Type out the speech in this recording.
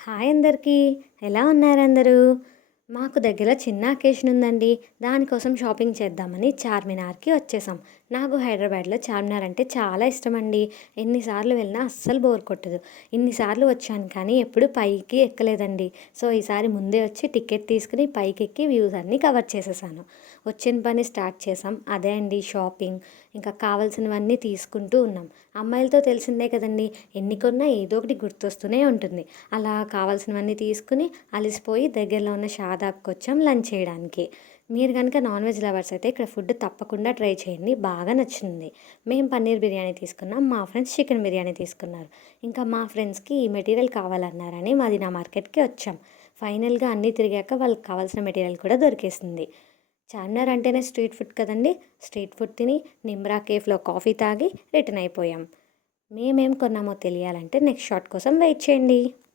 Hi అందరికీ. ఎలా ఉన్నారందరూ? మాకు దగ్గరలో చిన్న అకేషన్ ఉందండి. దానికోసం షాపింగ్ చేద్దామని చార్మినార్‌కి వచ్చేసాం. నాకు హైదరాబాద్‌లో చార్మినార్ అంటే చాలా ఇష్టమండి. ఎన్ని సార్లు వెళ్ళినా అస్సలు బోర్ కొట్టదు. ఇన్ని సార్లు వచ్చాను కానీ ఎప్పుడు పైకి ఎక్కలేదండి. సో, ఈసారి ముందే వచ్చి టికెట్ తీసుకొని పైకెక్కి వ్యూస్ అన్నీ కవర్ చేసేసాను. వచ్చిన పని స్టార్ట్ చేసాం. అదే అండి షాపింగ్. ఇంకా కావాల్సినవన్నీ తీసుకుంటూ ఉన్నాం. అమ్మాయిలతో తెలిసిందే కదండీ! ఎన్ని కొన్నా ఏదో ఒకటి గుర్తొస్తూనే ఉంటుంది. అలా కావాల్సినవన్నీ తీసుకుని అలిసిపోయి దగ్గరలో ఉన్న షాదాబ్‌కొచ్చాం లంచ్ చేయడానికి. మీరు గనుక నాన్ వెజ్ లవర్స్ అయితే ఇక్కడ ఫుడ్ తప్పకుండా ట్రై చేయండి. బాగా నచ్చింది. మేము పన్నీర్ బిర్యానీ తీసుకున్నాం. మా ఫ్రెండ్స్ చికెన్ బిర్యానీ తీసుకున్నారు. ఇంకా మా ఫ్రెండ్స్‌కి ఈ మెటీరియల్ కావాలన్నారని మదీనా మార్కెట్‌కి వచ్చాం. ఫైనల్‌గా అన్నీ తిరిగాక వాళ్ళకి కావాల్సిన మెటీరియల్ కూడా దొరికేసింది. చార్మినార్ అంటేనే స్ట్రీట్ ఫుడ్ కదండీ! స్ట్రీట్ ఫుడ్ తిని నిమ్రా కేఫ్‌లో కాఫీ తాగి రిటర్న్ అయిపోయాం. మేమేం కొన్నామో తెలియాలంటే నెక్స్ట్ షాట్ కోసం వెయిట్ చేయండి.